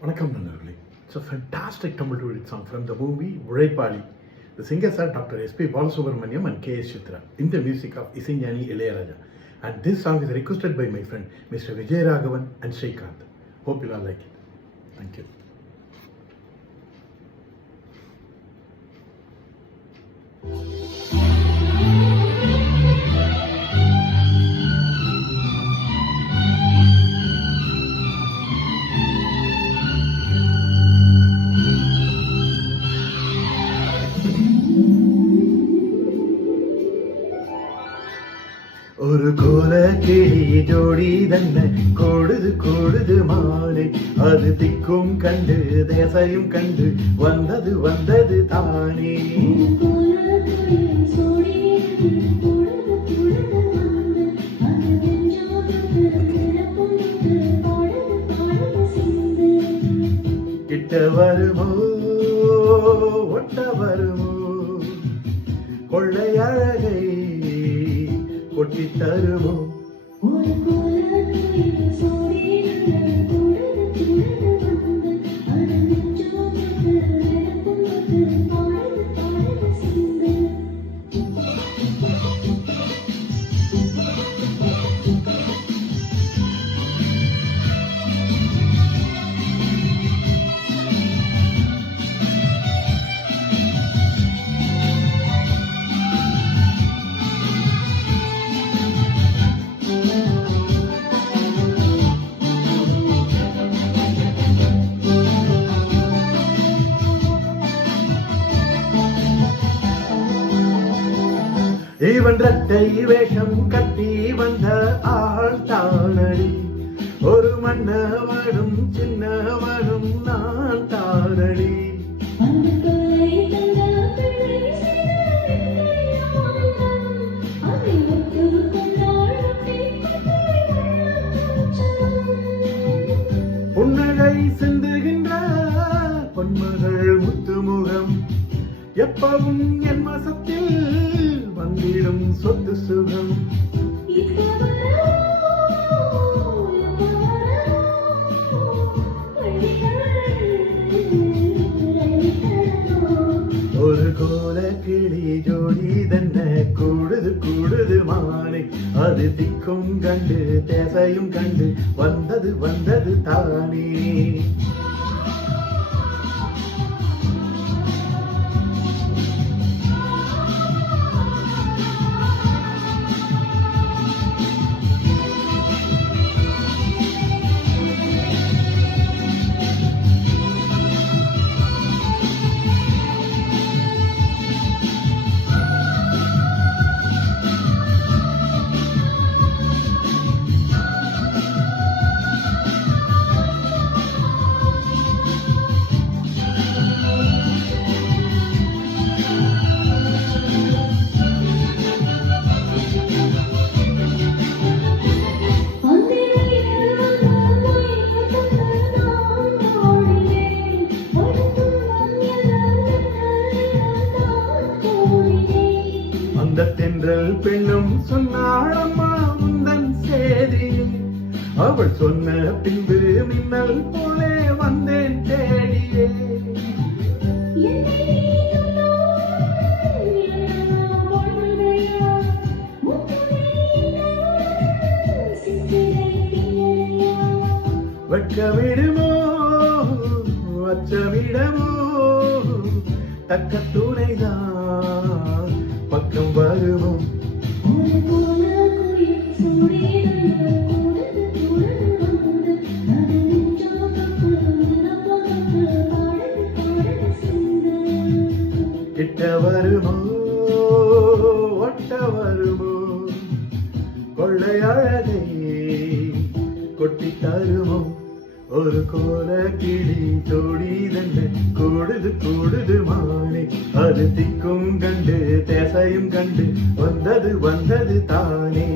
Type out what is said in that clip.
வணக்கம் நண்பர்களே. It's a fantastic Tamil lyric song from the movie Uraipali. The singers are Dr. S.P. Balasubramaniam and K.S. Chitra in the music of Isinjani Ilayaraja. And this song is requested by my friend Mr. Vijay Raghavan and Srikanth. Hope you all like it. Thank you. ஒரு கோல கிளி ஜோடி தன்ன கோடுது கோடுது மாலை, அது திக்கும் கண்டு தேசையும் கண்டு வந்தது வந்தது தானே. கிட்ட வருமோ ஒட்ட வருமோ கொள்ளை அழகை கொட்டி தருமோ. இவன் ரட்டை வேஷம் கட்டி வந்த ஆள் தானடி, ஒரு மன்னவனும் சின்னவனும் நான் தானடி. புன்னகை சிந்துகின்ற பொன்மகள் முத்துமுகம் எப்பவும் என் மசத்தில் வந்திடும் சொத்து சுகம். ஒரு கோல கிளி ஜோடி தன்ன கூடுது கூடுது மாலை, அது திக்கும் கண்டு தேசையும் கண்டு வந்தது வந்தது தானே. அந்த தென்றல் பெண்ணும் சொன்னாளம்மா உந்தன் சேதி, அவள் சொன்ன பின்பு மின்னல் போலே வந்தேன் தேடியே. வெட்கமிடுமோ அச்சமிடமோ தக்க துணைதான் பக்கம் வருமோ. கிட்ட வருமோ ஒட்ட வருமோ கொள்ளை அழகை கொட்டி தருமோ. ஒரு கோல கிளி ஜோடி தன்ன கூடுது கூடுது மாலை, அது திக்கும் கண்டு தேசையும் கண்டு வந்தது வந்தது தானே.